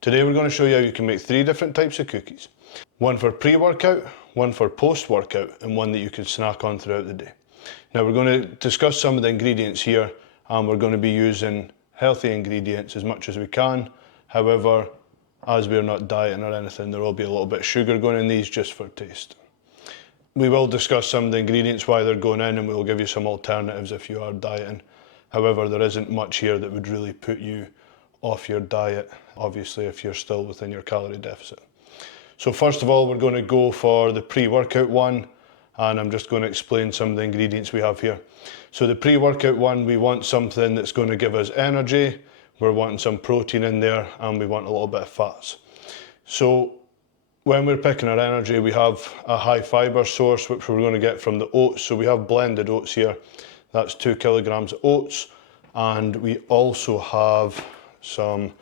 Today we're going to show you how you can make 3 different types of cookies. One for pre-workout, one for post-workout, and one that you can snack on throughout the day. Now we're going to discuss some of the ingredients here, and we're going to be using healthy ingredients as much as we can. However, as we're not dieting or anything, there will be a little bit of sugar going in these just for taste. We will discuss some of the ingredients, why they're going in, and we'll give you some alternatives if you are dieting. However, there isn't much here that would really put you off your diet, obviously if you're still within your calorie deficit. So first of all, we're going to go for the pre-workout one, and I'm just going to explain some of the ingredients we have here. So the pre-workout one, we want something that's going to give us energy, we're wanting some protein in there, and we want a little bit of fats. So when we're picking our energy, we have a high fibre source, which we're going to get from the oats. So we have blended oats here, that's 2 kilograms of oats, and we also have some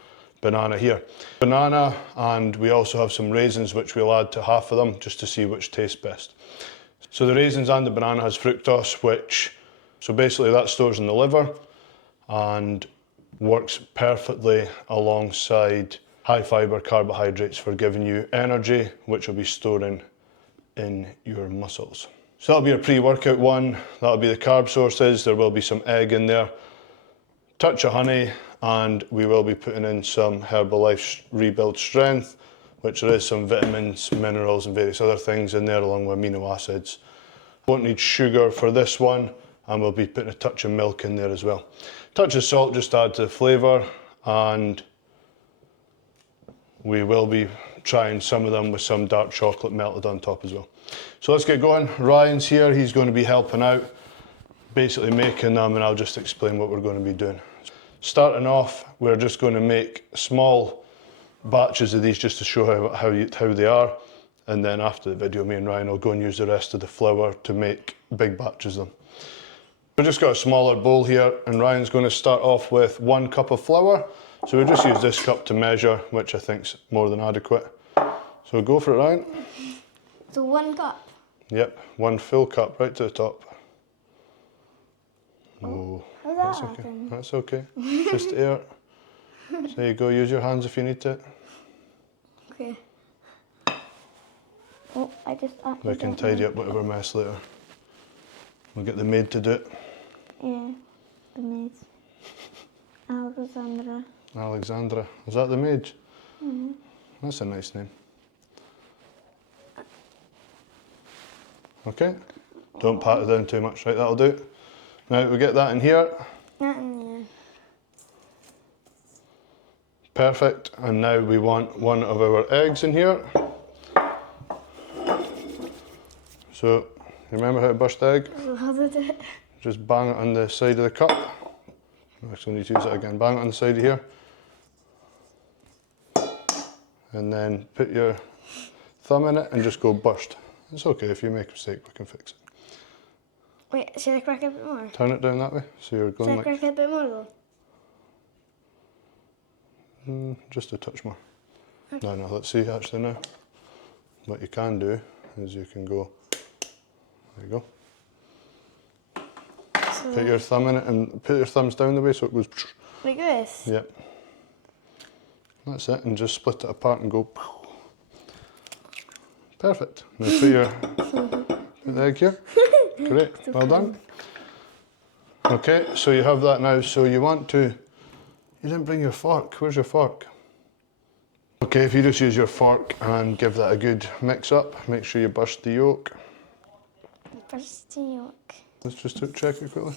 banana here. Banana, and we also have some raisins which we'll add to half of them just to see which tastes best. So the raisins and the banana has fructose, so basically that stores in the liver and works perfectly alongside high fibre carbohydrates for giving you energy, which will be storing in your muscles. So that'll be a pre-workout one, that'll be the carb sources, there will be some egg in there, touch of honey, and we will be putting in some Herbalife Rebuild Strength, which there is some vitamins, minerals and various other things in there along with amino acids. Won't need sugar for this one, and we'll be putting a touch of milk in there as well. Touch of salt just to add to the flavour, and we will be trying some of them with some dark chocolate melted on top as well. So let's get going. Ryan's here, he's going to be helping out, basically making them, and I'll just explain what we're going to be doing. Starting off, we're just going to make small batches of these just to show how they are, and then after the video me and Ryan will go and use the rest of the flour to make big batches of them. We've just got a smaller bowl here, and Ryan's going to start off with 1 cup of flour. So we'll just use this cup to measure, which I think's more than adequate. So go for it, Ryan. So 1 cup? Yep, 1 full cup right to the top. Oh, that's okay. That's okay. Just air. So there you go, use your hands if you need to. Okay. Oh, I just actually We can tidy up whatever mess later. We'll get the maid to do it. Yeah, the maid. Alexandra. Alexandra. Is that the maid? Mm-hmm. That's a nice name. Okay. Don't pat it down too much, right? That'll do. Now we get that in here. That in there. Perfect. And now we want 1 of our eggs in here. So, you remember how to burst the egg? How did it? Just bang it on the side of the cup. I actually need to use it again. Bang it on the side of here. And then put your thumb in it and just go burst. It's okay, if you make a mistake, we can fix it. Wait, should I crack it a bit more? Turn it down that way, so you're going Should I crack it a bit more though? Just a touch more. Okay. No, let's see actually now. What you can do is you can go, there you go. So put your thumb in it and put your thumbs down the way so it goes. Like this? Yep. That's it, and just split it apart and go. Perfect. Now put the egg here. Great, well done. Okay, so you have that now, so you want to, you didn't bring your fork, where's your fork? Okay, if you just use your fork and give that a good mix up, make sure you burst the yolk. Burst the yolk. Let's just check it quickly,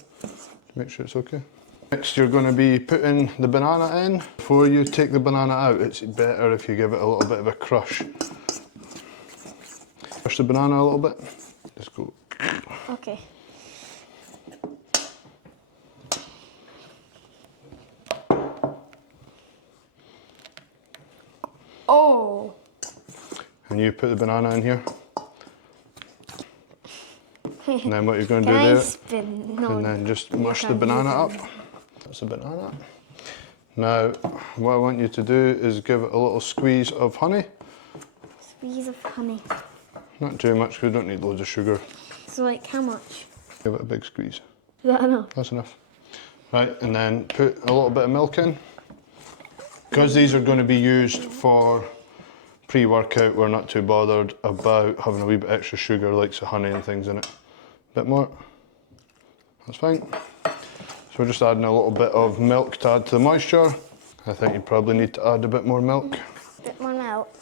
make sure it's okay. Next you're going to be putting the banana in. Before you take the banana out, it's better if you give it a little bit of a crush. Crush the banana a little bit, just go. Okay. Oh! And you put the banana in here. And then what you're going to Can do I there, spin? No, and then just mush the banana up. That's the banana. Now, what I want you to do is give it a little squeeze of honey. Squeeze of honey. Not too much, because we don't need loads of sugar. So like how much? Give it a big squeeze. Is that enough? That's enough. Right, and then put a little bit of milk in. Because these are going to be used for pre-workout, we're not too bothered about having a wee bit extra sugar, like the honey and things in it. Bit more, that's fine. So we're just adding a little bit of milk to add to the moisture. I think you probably need to add a bit more milk. A bit more milk.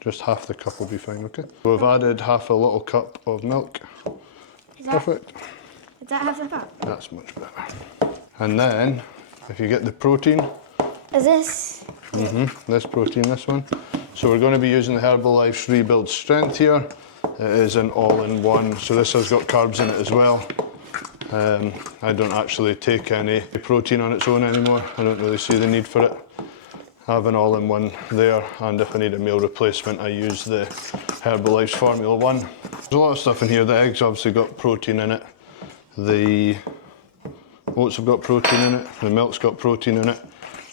Just half the cup will be fine, okay? So we've added half a little cup of milk. Perfect. Is that half the cup? That's much better. And then, if you get the protein. Is this? This protein, this one. So we're going to be using the Herbalife's Rebuild Strength here. It is an all-in-one, so this has got carbs in it as well. I don't actually take any protein on its own anymore. I don't really see the need for it. I have an all-in-one there, and if I need a meal replacement, I use the Herbalife's Formula 1. There's a lot of stuff in here. The eggs obviously got protein in it. The oats have got protein in it. The milk's got protein in it.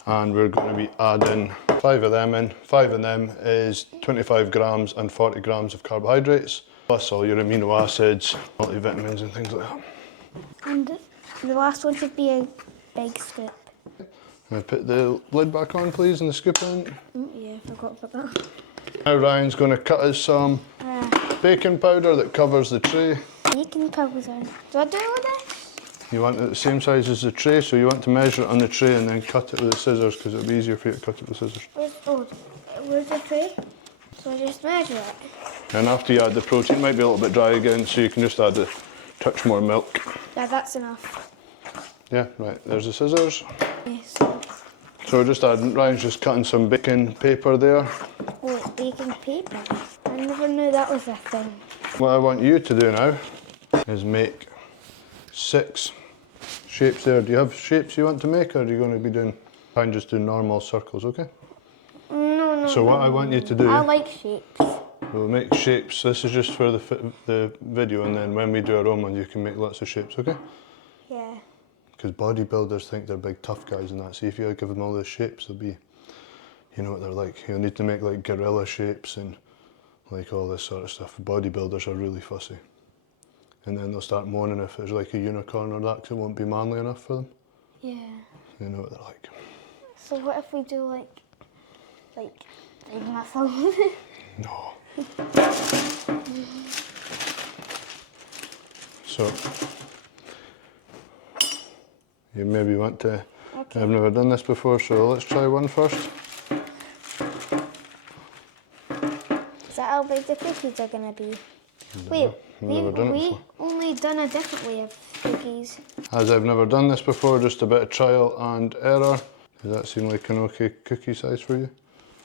And we're going to be adding 5 of them in. 5 of them is 25 grams and 40 grams of carbohydrates, plus all your amino acids, multivitamins and things like that. And the last one should be a big scoop. Can I put the lid back on, please, and the scoop in? Yeah, I forgot to put that. Now Ryan's going to cut us some baking powder that covers the tray. Baking powder. Do I do all this? You want it the same size as the tray, so you want to measure it on the tray and then cut it with the scissors, because it'll be easier for you to cut it with scissors. Where's the tray? So I just measure it. And after you add the protein, it might be a little bit dry again, so you can just add a touch more milk. Yeah, that's enough. Yeah, right, there's the scissors. Yes. So we're just adding, Ryan's just cutting some baking paper there. Oh, baking paper. I never knew that was a thing. What I want you to do now is make 6 shapes there. Do you have shapes you want to make, or are you going to be doing, fine, just do normal circles, okay? No. So what I want you to do, I like shapes. we'll make shapes. This is just for the video, and then when we do our own one, you can make lots of shapes, okay? Yeah. Because bodybuilders think they're big tough guys and that. See, if you give them all those shapes, they'll be, you know what they're like. You'll need to make like gorilla shapes and like all this sort of stuff. Bodybuilders are really fussy. And then they'll start moaning if it's like a unicorn or that, because it won't be manly enough for them. Yeah. You know what they're like. So what if we do like big muscle? No. So, you maybe want to, Okay. I've never done this before, so let's try one first. Is that how big the cookies are gonna be? Wait, never done it we before. only done a different way of cookies. As I've never done this before, just a bit of trial and error. Does that seem like an okay cookie size for you?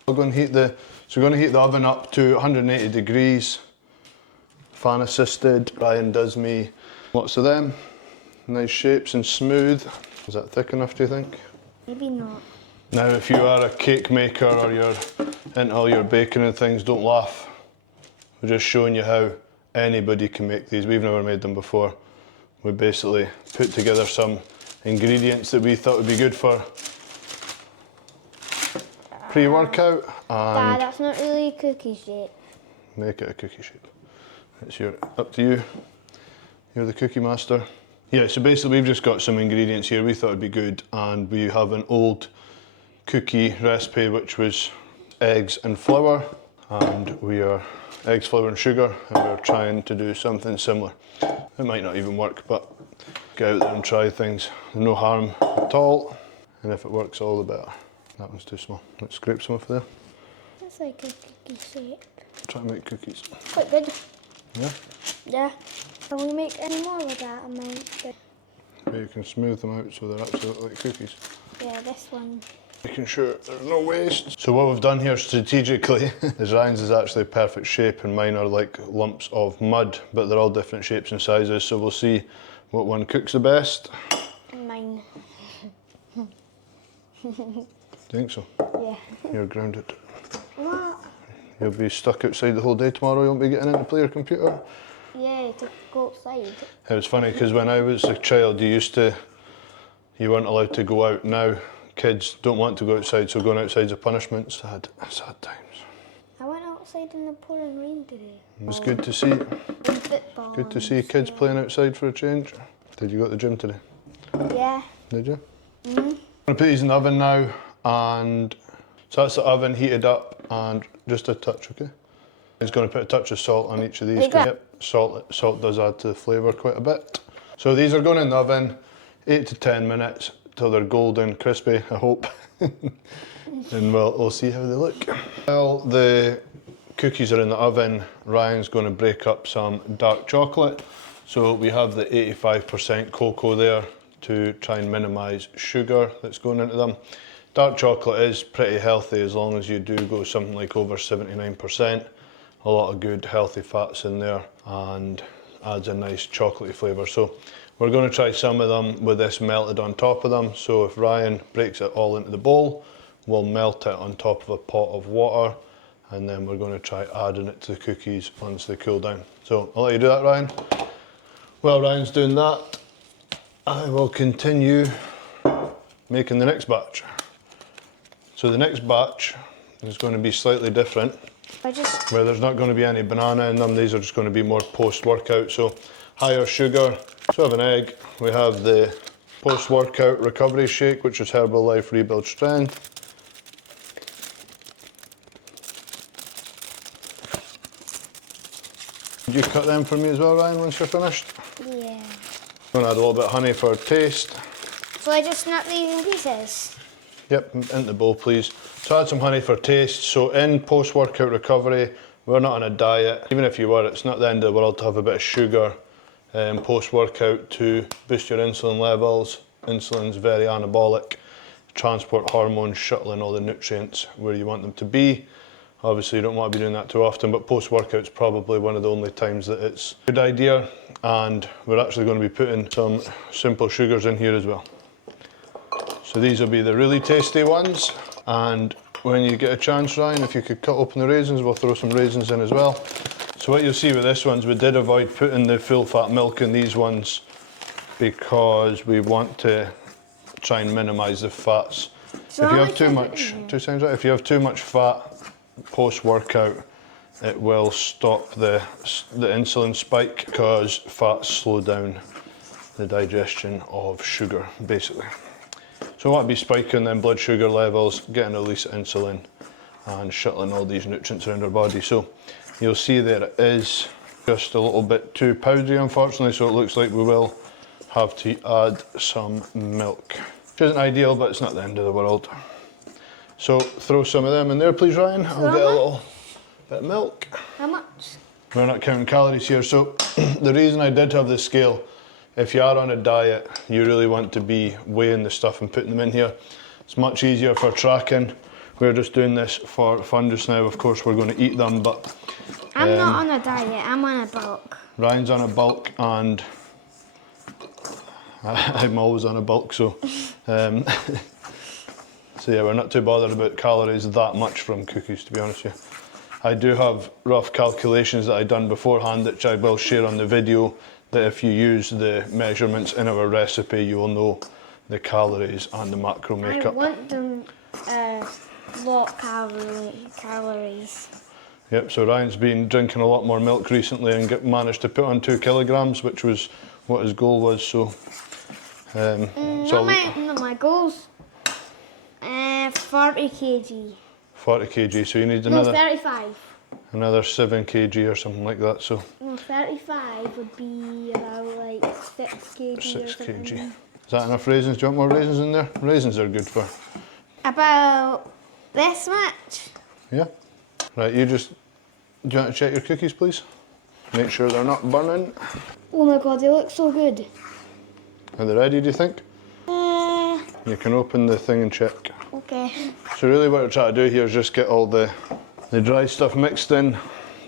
We're going to heat the oven up to 180 degrees, fan assisted. Ryan does me lots of them. Nice shapes and smooth. Is that thick enough, do you think? Maybe not. Now, if you are a cake maker or you're into all your baking and things, don't laugh. We're just showing you how anybody can make these. We've never made them before. We basically put together some ingredients that we thought would be good for pre-workout Dad, and that's not really a cookie shape. make it a cookie shape. It's up to you. You're the cookie master. Yeah, so basically we've just got some ingredients here we thought would be good, and we have an old cookie recipe which was eggs and flour, and we are eggs, flour and sugar, and we're trying to do something similar. It might not even work, but get out there and try things. There's no harm at all, and if it works, all the better. That one's too small. Let's scrape some off there. That's like a cookie shape. Try and make cookies. Quite good. Yeah? Yeah. Can we make any more with that amount? Maybe you can smooth them out so they're actually look like cookies. Yeah, this one. Making sure there's no waste. So what we've done here strategically is Ryan's is actually perfect shape and mine are like lumps of mud, but they're all different shapes and sizes, so we'll see what one cooks the best. Mine. Think so? Yeah. You're grounded. What? You'll be stuck outside the whole day tomorrow, you won't be getting in to play your computer. Yeah, to go outside. It was funny because when I was a child you weren't allowed to go out. Now kids don't want to go outside, so going outside's a punishment. Sad times. I went outside in the pouring rain today. It was good to see. And football. Good to see kids playing outside for a change. Did you go to the gym today? Yeah. Did you? I'm going to put these in the oven now, and So that's the oven heated up and just a touch, okay? He's going to put a touch of salt on each of these. Yep, salt does add to the flavour quite a bit. So these are going in the oven 8 to 10 minutes till they're golden, crispy, I hope. And we'll see how they look. While the cookies are in the oven, Ryan's going to break up some dark chocolate. So we have the 85% cocoa there to try and minimise sugar that's going into them. Dark chocolate is pretty healthy as long as you do go something like over 79%. A lot of good healthy fats in there and adds a nice chocolatey flavour. So we're going to try some of them with this melted on top of them. So if Ryan breaks it all into the bowl, we'll melt it on top of a pot of water, and then we're going to try adding it to the cookies once they cool down. So I'll let you do that, Ryan. While Ryan's doing that, I will continue making the next batch. So the next batch is going to be slightly different, where there's not going to be any banana in them. These are just going to be more post-workout, so higher sugar. So we have an egg, we have the post-workout recovery shake, which is Herbalife Rebuild Strength. Could you cut them for me as well, Ryan, once you're finished? Yeah. I'm going to add a little bit of honey for taste. So I just snap these in pieces? Yep, into the bowl, please. So add some honey for taste. So in post-workout recovery, we're not on a diet. Even if you were, it's not the end of the world to have a bit of sugar post-workout to boost your insulin levels. Insulin's very anabolic. Transport hormones, shuttling all the nutrients where you want them to be. Obviously you don't want to be doing that too often, but post-workout's probably one of the only times that it's a good idea. And we're actually going to be putting some simple sugars in here as well. So these will be the really tasty ones. And when you get a chance, Ryan, if you could cut open the raisins, we'll throw some raisins in as well. So what you'll see with this ones, we did avoid putting the full fat milk in these ones because we want to try and minimise the fats. So if you have too much, if you have too much fat post-workout, it will stop the insulin spike because fats slow down the digestion of sugar, basically. So what would be spiking then blood sugar levels, getting a release of insulin and shuttling all these nutrients around our body. So you'll see there it is just a little bit too powdery, unfortunately, so it looks like we will have to add some milk. Which isn't ideal, but it's not the end of the world. So throw some of them in there, please, Ryan. I'll get a little bit of milk. How much? We're not counting calories here. So the reason I did have this scale, if you are on a diet, you really want to be weighing the stuff and putting them in here. It's much easier for tracking. We're just doing this for fun just now. Of course, we're going to eat them, but I'm not on a diet, I'm on a bulk. Ryan's on a bulk and I'm always on a bulk, so so yeah, we're not too bothered about calories that much from cookies, to be honest with you. I do have rough calculations that I've done beforehand, which I will share on the video, that if you use the measurements in our recipe, you will know the calories and the macro makeup. I want them lot calories. Yep, so Ryan's been drinking a lot more milk recently and managed to put on 2 kilograms, which was what his goal was, so... not my goals. 40 kg. 40 kg, so you need another... No, 35. Another 7 kg or something like that, so... No, 35 would be about like 6 kg 6 or something. kg. Is that enough raisins? Do you want more raisins in there? Raisins are good for... About this much. Yeah? Right, do you want to check your cookies, please? Make sure they're not burning. Oh my god, they look so good. Are they ready, do you think? You can open the thing and check. Okay. So really what we're trying to do here is just get all the dry stuff mixed in.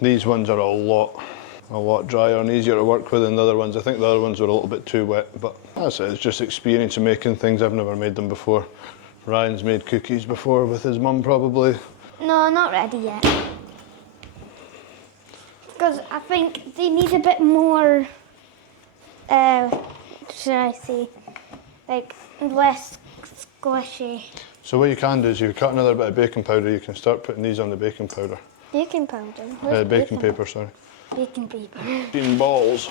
These ones are a lot drier and easier to work with than the other ones. I think the other ones were a little bit too wet, but that's it. It's just experience of making things. I've never made them before. Ryan's made cookies before with his mum probably. No, not ready yet. Because I think they need a bit more, should I say, like less squishy. So what you can do is you cut another bit of baking powder, you can start putting these on the baking powder. Baking powder? Baking paper, sorry. Baking paper. Protein balls.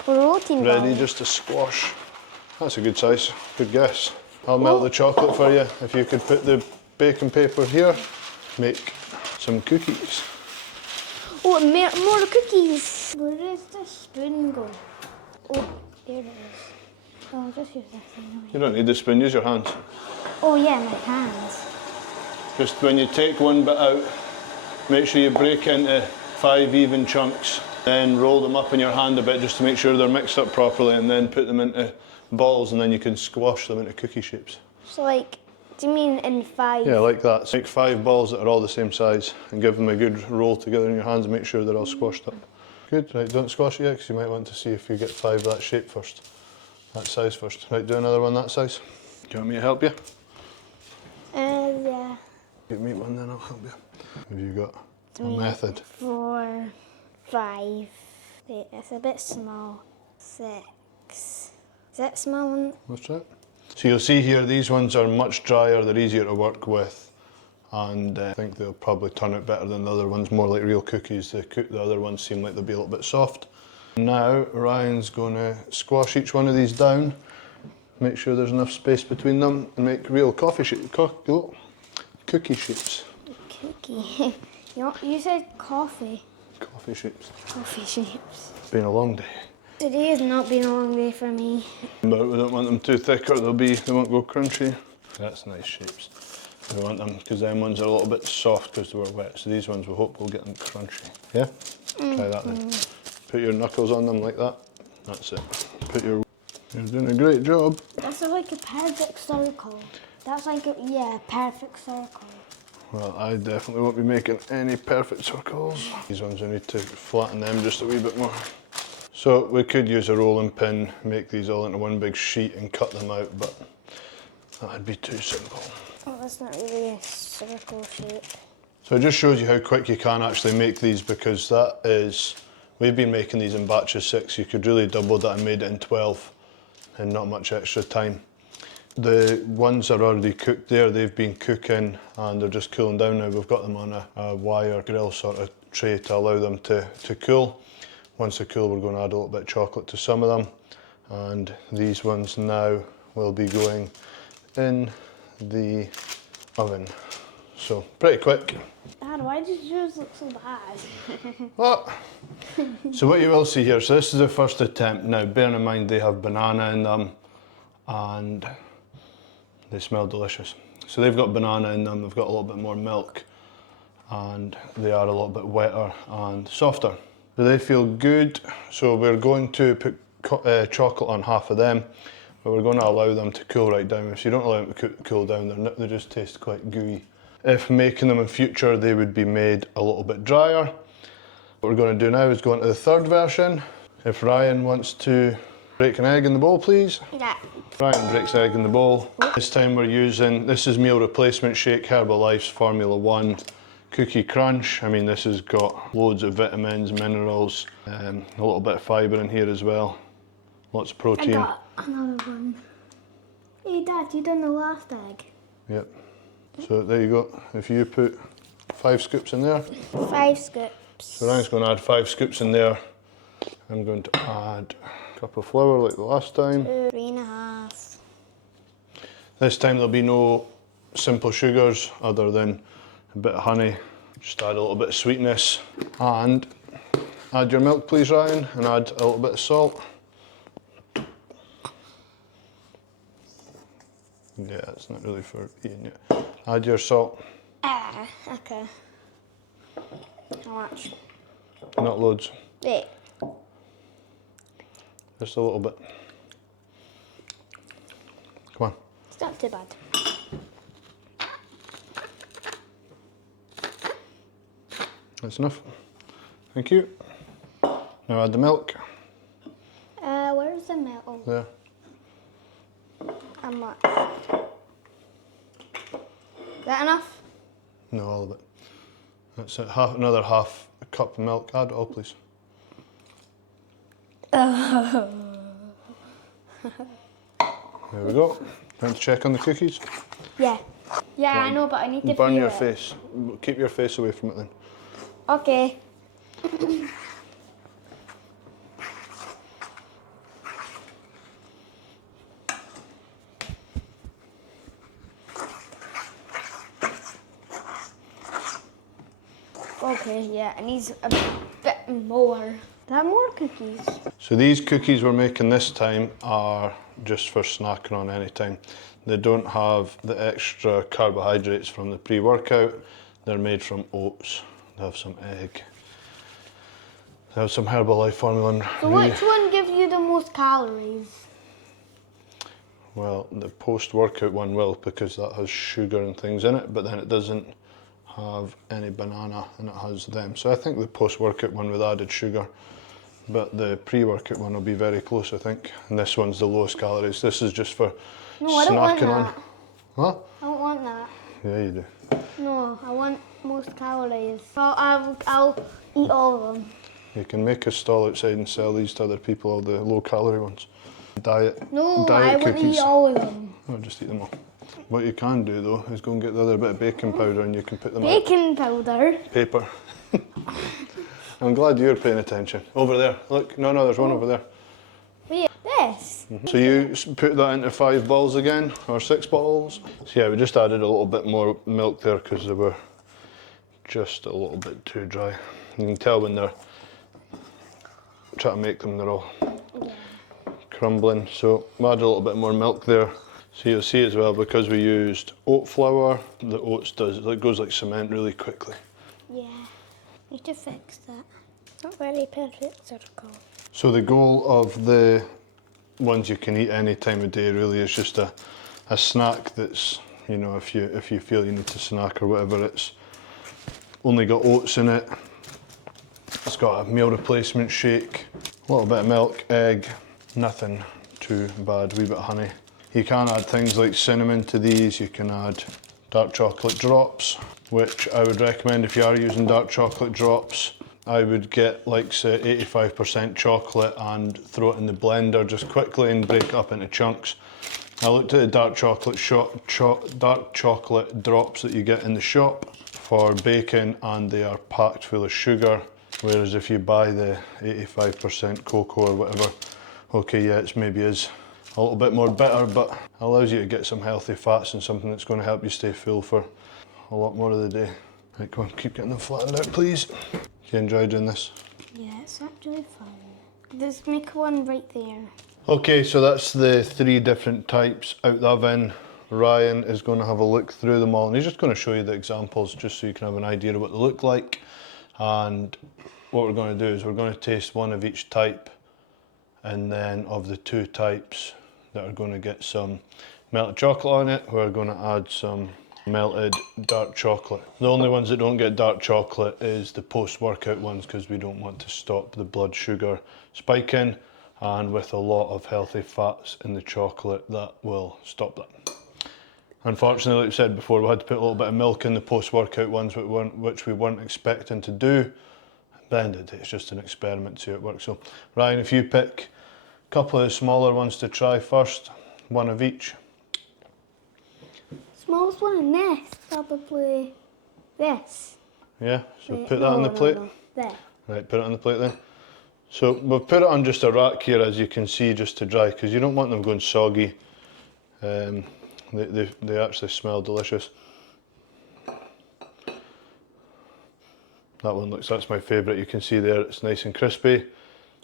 Protein balls. Ready just to squash. That's a good size, good guess. I'll melt the chocolate for you. If you could put the baking paper here, make some cookies. Oh, more cookies. Where does the spoon go? Oh, there it is. Oh, I'll just use this anyway. You don't need the spoon, use your hands. Oh yeah, my hands. Just when you take one bit out, make sure you break into 5 even chunks, then roll them up in your hand a bit just to make sure they're mixed up properly, and then put them into balls, and then you can squash them into cookie shapes. So like, do you mean in 5? Yeah, like that. So make 5 balls that are all the same size and give them a good roll together in your hands and make sure they're all squashed up. Good, right, don't squash it yet because you might want to see if you get 5 that shape first, that size first. Right, do another one that size. Do you want me to help you? Yeah. Get me one then, I'll help you. Have you got a method? 4, 5. Wait, it's a bit small. 6. Is that small one? What's that? So you'll see here, these ones are much drier, they're easier to work with, and I think they'll probably turn out better than the other ones, more like real cookies. The other ones seem like they'll be a little bit soft. Now Ryan's going to squash each one of these down, make sure there's enough space between them, and make real cookie shapes. Cookie. You said coffee. Coffee shapes. Coffee shapes. It's been a long day. Today has not been a long day for me. But we don't want them too thick or they won't go crunchy. That's nice shapes. We want them because them ones are a little bit soft because they were wet. So these ones we hope will get them crunchy. Yeah? Try that then. Put your knuckles on them like that. That's it. You're doing a great job. That's like a perfect circle. That's like a, perfect circle. Well, I definitely won't be making any perfect circles. These ones I need to flatten them just a wee bit more. So we could use a rolling pin, make these all into one big sheet and cut them out, but that would be too simple. Oh, that's not really a circle shape. So it just shows you how quick you can actually make these, because we've been making these in batches 6. You could really double that and made it in 12 and not much extra time. The ones that are already cooked there, they've been cooking and they're just cooling down now. We've got them on a wire grill sort of tray to allow them to cool. Once they cool, we're going to add a little bit of chocolate to some of them. And these ones now will be going in the oven. So, pretty quick. Dad, why did yours look so bad? What? So what you will see here, so this is the first attempt. Now, bearing in mind they have banana in them and they smell delicious. So they've got banana in them, they've got a little bit more milk, and they are a little bit wetter and softer. So they feel good, so we're going to put chocolate on half of them, but we're going to allow them to cool right down. If you don't allow them to cool down, they just taste quite gooey. If making them in future, they would be made a little bit drier. What we're going to do now is go into the third version. If Ryan wants to break an egg in the bowl, please. Yeah. Ryan breaks egg in the bowl. This time we're using, this is meal replacement shake, Herbalife's Formula 1 Cookie Crunch. I mean, this has got loads of vitamins, minerals, a little bit of fibre in here as well. Lots of protein. I got another one. Hey Dad, you done the last egg? Yep. So there you go. If you put 5 scoops in there. 5 scoops. So Ryan's going to add 5 scoops in there. I'm going to add a cup of flour like the last time. 3.5. This time there'll be no simple sugars other than a bit of honey. Just add a little bit of sweetness. And add your milk please, Ryan, and add a little bit of salt. Yeah, it's not really for eating yet. Add your salt. Okay. How much? Not loads. Wait. Just a little bit. Come on. It's not too bad. That's enough. Thank you. Now add the milk. Where's the milk? Oh, There. how much? Is that enough? No, all of it. That's it. Another half a cup of milk. Add it all, please. There we go. Time to check on the cookies. Yeah. Yeah, I know, but I need to Burn feel your it. face. Keep your face away from it then. Okay. Okay, yeah, it needs a bit more. That more cookies. So these cookies we're making this time are just for snacking on any time. They don't have the extra carbohydrates from the pre-workout. They're made from oats. They have some egg. They have some Herbalife formula. So which one gives you the most calories? Well, the post-workout one will, because that has sugar and things in it, but then it doesn't have any banana and it has them. So I think the post-workout one with added sugar, but the pre-workout one will be very close, I think. And this one's the lowest calories. This is just for snacking on. Huh? I don't want that. Yeah, you do. No, I want most calories. So I'll eat all of them. You can make a stall outside and sell these to other people, all the low-calorie ones. Diet No, diet I want to cookies. eat all of them. Oh, just eat them all. What you can do though is go and get the other bit of baking powder and you can put them on Baking powder? paper. I'm glad you're paying attention. Over there, look. No, there's one over there. Wait, this? So you put that into 5 balls again, or 6 balls. So yeah, we just added a little bit more milk there because they were just a little bit too dry. You can tell when they're trying to make them, they're all crumbling. So we add a little bit more milk there. So you'll see as well, because we used oat flour, the oats it goes like cement really quickly. Yeah, need to fix that. Not very perfect circle. So the goal of the ones you can eat any time of day really is just a snack that's, you know, if you feel you need to snack or whatever, it's only got oats in it. It's got a meal replacement shake, a little bit of milk, egg, nothing too bad, a wee bit of honey. You can add things like cinnamon to these, you can add dark chocolate drops, which I would recommend if you are using dark chocolate drops. I would get like say 85% chocolate and throw it in the blender just quickly and break it up into chunks. I looked at the dark chocolate drops that you get in the shop for baking, and they are packed full of sugar. Whereas if you buy the 85% cocoa or whatever, okay, yeah, it maybe is a little bit more bitter, but allows you to get some healthy fats and something that's going to help you stay full for a lot more of the day. Right, come on, keep getting them flattened out, please. You enjoy doing this? Yeah, it's actually fun. Let's make one right there. Okay, so that's the 3 different types out the oven. Ryan is going to have a look through them all, and he's just going to show you the examples just so you can have an idea of what they look like. And what we're going to do is we're going to taste one of each type, and then of the 2 types that are going to get some melted chocolate on it, we're going to add some melted dark chocolate. The only ones that don't get dark chocolate is the post-workout ones, because we don't want to stop the blood sugar spiking, and with a lot of healthy fats in the chocolate, that will stop that. Unfortunately, like I said before, we had to put a little bit of milk in the post-workout ones, which we weren't expecting to do. At the end of the day, it's just an experiment to see how it works. So Ryan, if you pick a couple of the smaller ones to try first, one of each. Smallest one in this, probably this. Yeah, so Wait, put that on the plate. No. There. Right, put it on the plate then. So we've put it on just a rack here, as you can see, just to dry, because you don't want them going soggy. They actually smell delicious. That one that's my favourite. You can see there, it's nice and crispy.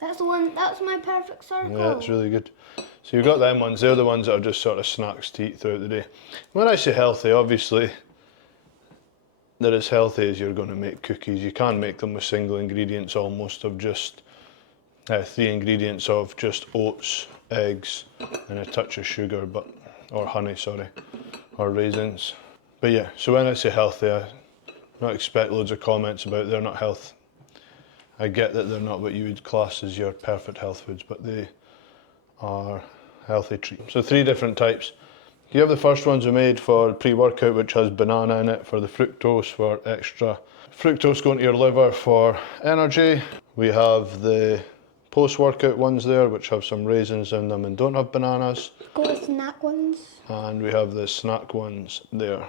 That's the one, that's my perfect circle. Yeah, it's really good. So you've got them ones, they're the ones that are just sort of snacks to eat throughout the day. When I say healthy, obviously, they're as healthy as you're going to make cookies. You can make them with single ingredients almost of just 3 ingredients of just oats, eggs, and a touch of sugar, or honey, sorry, or raisins. But yeah, so when I say healthy, I not expect loads of comments about they're not health. I get that they're not what you would class as your perfect health foods, but they are healthy treats. So 3 different types. You have the first ones we made for pre-workout, which has banana in it, for the fructose, for extra fructose going to your liver for energy. We have the post-workout ones there, which have some raisins in them and don't have bananas. Go with snack ones. And we have the snack ones there.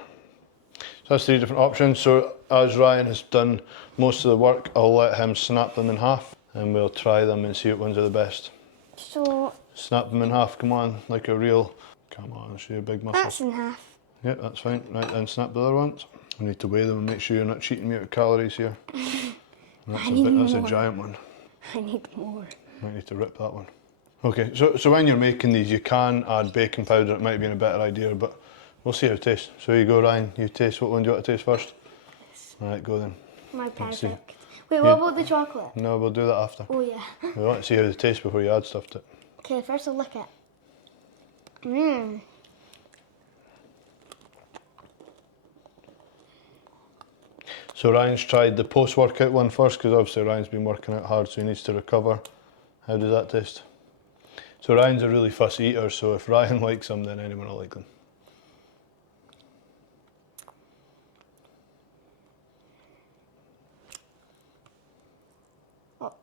So that's 3 different options. So as Ryan has done most of the work, I'll let him snap them in half, and we'll try them and see which ones are the best. So Snap them in half, come on, like a real, come on, show your big muscles. that's in half. Yeah, that's fine. Right, then snap the other ones. I need to weigh them and make sure you're not cheating me out of calories here. That's a giant one. I need more. Might need to rip that one. Okay, so when you're making these, you can add baking powder. It might have been a better idea, but we'll see how it tastes. So here you go, Ryan. You taste. What one do you want to taste first? All right, go then. My Let's see. perfect. Wait, what about the chocolate? No, we'll do that after. Oh yeah. We want to see how they taste before you add stuff to it. Okay, first I'll lick it. Mmm. So Ryan's tried the post-workout one first, because obviously Ryan's been working out hard, so he needs to recover. How does that taste? So Ryan's a really fussy eater, so if Ryan likes them, then anyone will like them. Oh.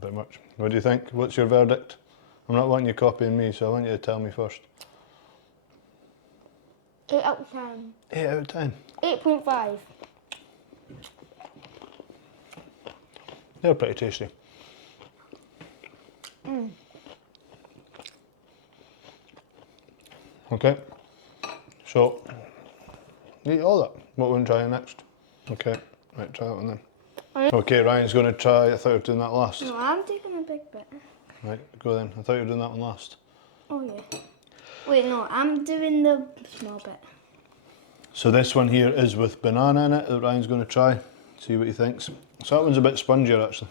Bit much. What do you think? What's your verdict? I'm not wanting you copying me, so I want you to tell me first. 8 out of 10. 8 out of 10. 8.5. They're pretty tasty. Okay, so eat all that. What one trying next? Okay, right, try that one then. Okay, Ryan's going to try. I thought you were doing that last. No, I'm taking a big bit. Right, go then. I thought you were doing that one last. Oh yeah. Wait, no, I'm doing the small bit. So this one here is with banana in it that Ryan's going to try. See what he thinks. So that one's a bit spongier actually.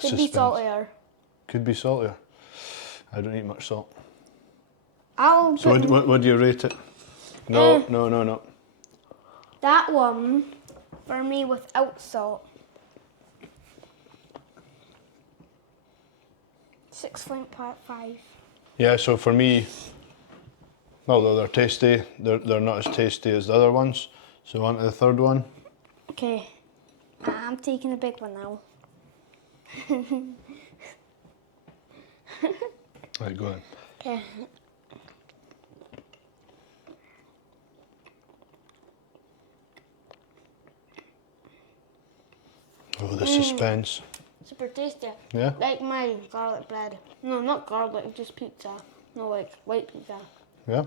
Could be saltier. Could be saltier. I don't eat much salt. I'll So what do you rate it? No, no. That one, for me, without salt. 6.5. Yeah, so for me, although they're tasty, they're not as tasty as the other ones. So on to the third one. Okay, I'm taking a big one now. Right, go on. Okay. Oh, the suspense. Super tasty. Yeah? Like my garlic bread. No, not garlic, just pizza. No, like white pizza. Yeah?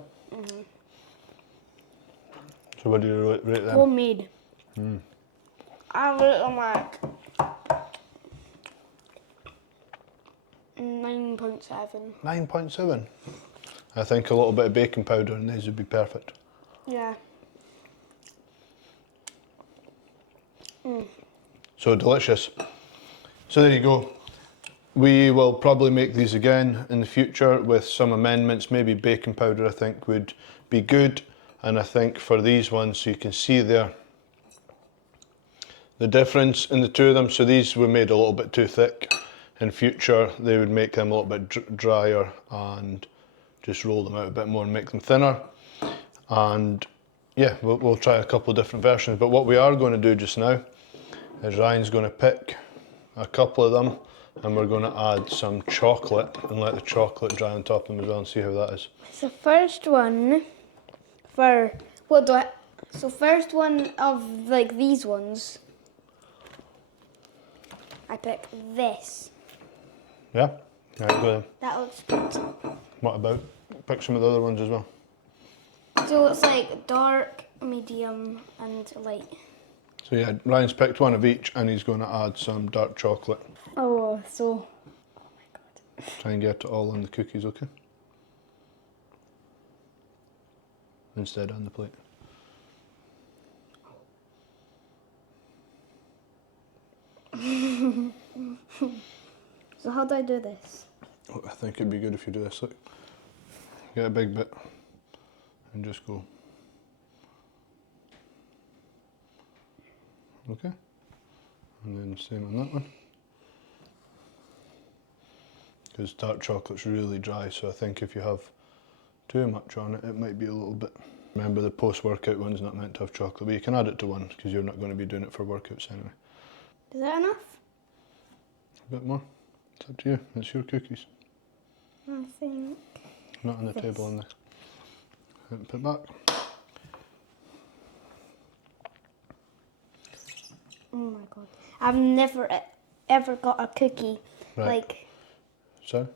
So what do you rate them? Homemade. I rate them like 9.7. 9.7. I think a little bit of baking powder in these would be perfect. Yeah. So delicious. So there you go. We will probably make these again in the future with some amendments. Maybe baking powder I think would be good. And I think for these ones, so you can see there the difference in the two of them. So these were made a little bit too thick. In future, they would make them a little bit drier and just roll them out a bit more and make them thinner. And yeah, we'll try a couple of different versions. But what we are going to do just now is Ryan's going to pick a couple of them and we're going to add some chocolate and let the chocolate dry on top of them as well and see how that is. So first one for what do I? So first one of like these ones, I pick this. Yeah? Right, go then. That looks good. What about? Pick some of the other ones as well. So it's like dark, medium, and light. So yeah, Ryan's picked one of each and he's going to add some dark chocolate. Oh, so. Oh my god. Try and get it all on the cookies, okay? Instead on the plate. So how do I do this? Oh, I think it'd be good if you do this. Look, get a big bit and just go. Okay, and then same on that one. Because dark chocolate's really dry, so I think if you have too much on it, it might be a little bit. Remember, the post-workout one's not meant to have chocolate, but you can add it to one because you're not going to be doing it for workouts anyway. Is that enough? A bit more. It's up to you. It's your cookies. I think. Not on the table on the. Put back. Oh my god. I've never ever got a cookie. Right. Like, So?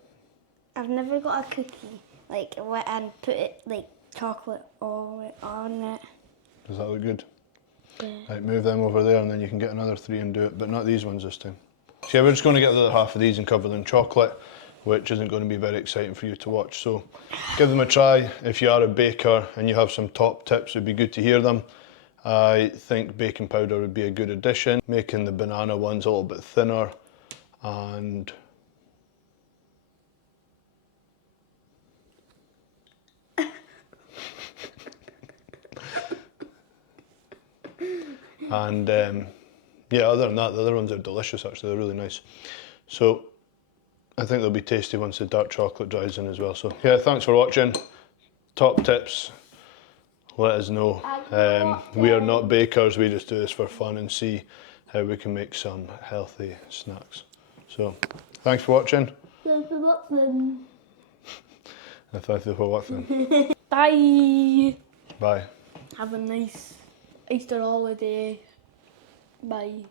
I've never got a cookie, like, and put it, like, chocolate all on it. Does that look good? Yeah. Right, move them over there and then you can get another 3 and do it, but not these ones this time. So yeah, we're just going to get the other half of these and cover them in chocolate, which isn't going to be very exciting for you to watch. So give them a try. If you are a baker and you have some top tips, it'd be good to hear them. I think baking powder would be a good addition, making the banana ones a little bit thinner and yeah, other than that, the other ones are delicious actually, they're really nice. So I think they'll be tasty once the dark chocolate dries in as well. So yeah, thanks for watching. Top tips, let us know. We are not bakers, we just do this for fun and see how we can make some healthy snacks. So thanks for watching. Thanks for watching. And thank you for watching. Bye. Bye. Have a nice Easter holiday. Bye.